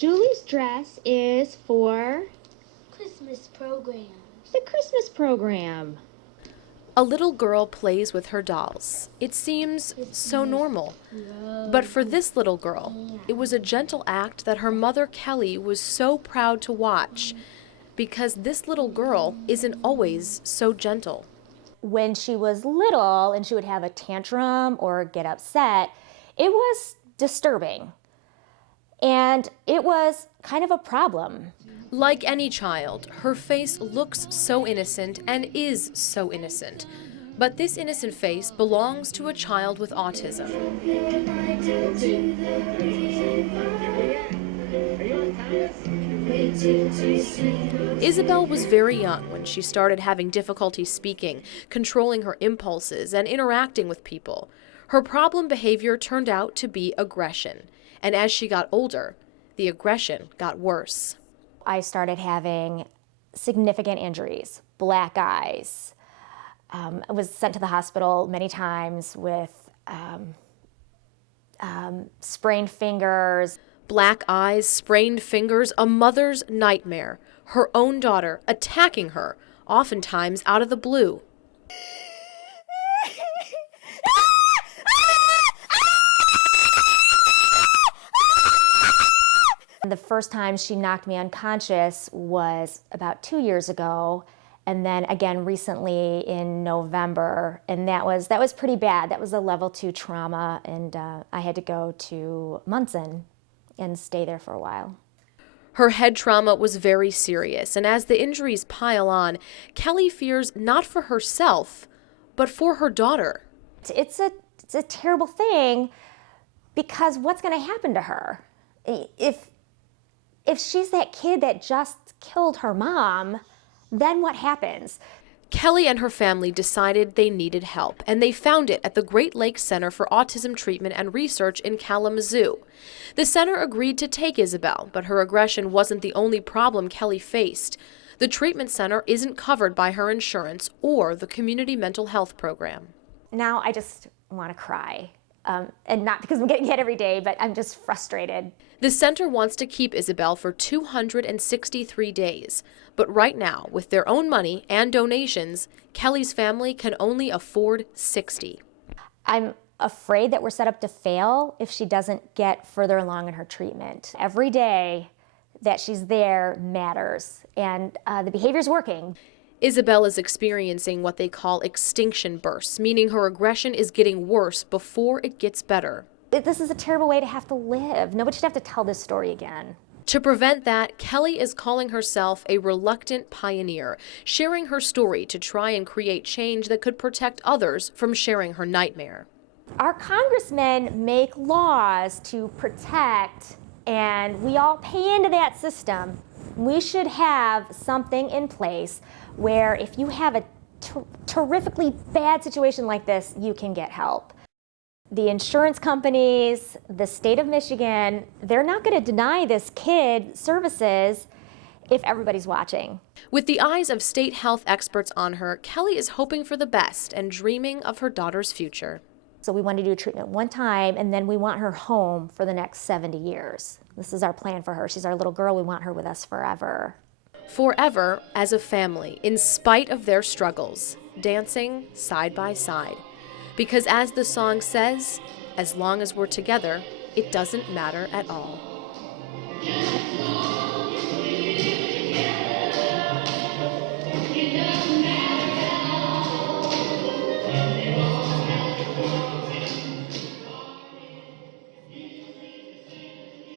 Julie's dress is for Christmas program. the Christmas program. A little girl plays with her dolls. It seems so normal. But for this little girl, it was a gentle act that her mother, Kelli, was so proud to watch, because this little girl isn't always so gentle. When she was little and she would have a tantrum or get upset, it was disturbing. And it was kind of a problem. Like any child, her face looks so innocent and is so innocent. But this innocent face belongs to a child with autism. Isabel was very young when she started having difficulty speaking, controlling her impulses, and interacting with people. Her problem behavior turned out to be aggression. And as she got older, the aggression got worse. I started having significant injuries, black eyes. I was sent to the hospital many times with sprained fingers. Black eyes, sprained fingers, a mother's nightmare. Her own daughter attacking her, oftentimes out of the blue. The first time she knocked me unconscious was about 2 years ago, and then again recently in November, and that was pretty bad. That was a level 2 trauma, and I had to go to Munson and stay there for a while. Her head trauma was very serious, and as the injuries pile on, Kelli fears not for herself, but for her daughter. It's a terrible thing, because what's going to happen to her? If she's that kid that just killed her mom, then what happens? Kelli and her family decided they needed help, and they found it at the Great Lakes Center for Autism Treatment and Research in Kalamazoo. The center agreed to take Isabel, but her aggression wasn't the only problem Kelli faced. The treatment center isn't covered by her insurance or the community mental health program. Now I just want to cry. And not because I'm getting hit every day, but I'm just frustrated. The center wants to keep Isabel for 263 days. But right now, with their own money and donations, Kelli's family can only afford 60. I'm afraid that we're set up to fail if she doesn't get further along in her treatment. Every day that she's there matters, and the behavior's working. Isabel is experiencing what they call extinction bursts, meaning her aggression is getting worse before it gets better. This is a terrible way to have to live. Nobody should have to tell this story again. To prevent that, Kelli is calling herself a reluctant pioneer, sharing her story to try and create change that could protect others from sharing her nightmare. Our congressmen make laws to protect, and we all pay into that system. We should have something in place where if you have a terrifically bad situation like this, you can get help. The insurance companies, the state of Michigan, they're not going to deny this kid services if everybody's watching. With the eyes of state health experts on her, Kelli is hoping for the best and dreaming of her daughter's future. So we want to do treatment one time, and then we want her home for the next 70 years. This is our plan for her. She's our little girl. We want her with us forever. Forever as a family, in spite of their struggles, dancing side by side. Because as the song says, as long as we're together, it doesn't matter at all.